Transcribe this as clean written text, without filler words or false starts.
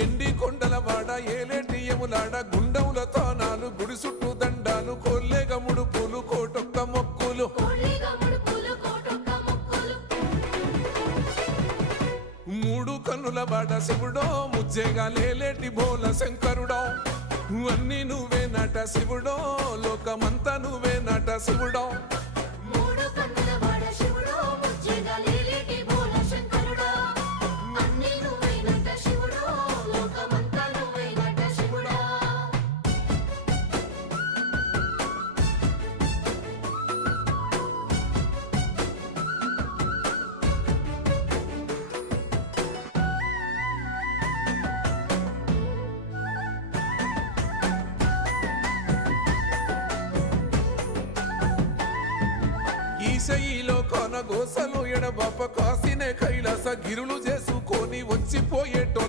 ఎండి కొండల వాడ ఏలేటియములాడ గుండముల తానాలు గుడి చుట్టూ దండాలు కొల్లేగ ముడుపులు కోటొక్క మొక్కులు మూడు కన్నుల వాడ శివుడో ముజ్జేగా లేలేటి బోల శంకరుడో అన్ని నువ్వే నట శివుడో లోకమంతా నువ్వే నట శివుడో ఈశయిలో కొన గోసలు ఎడబాప కాసినే కైలాస గిరులు చేసుకొని వచ్చిపోయేటో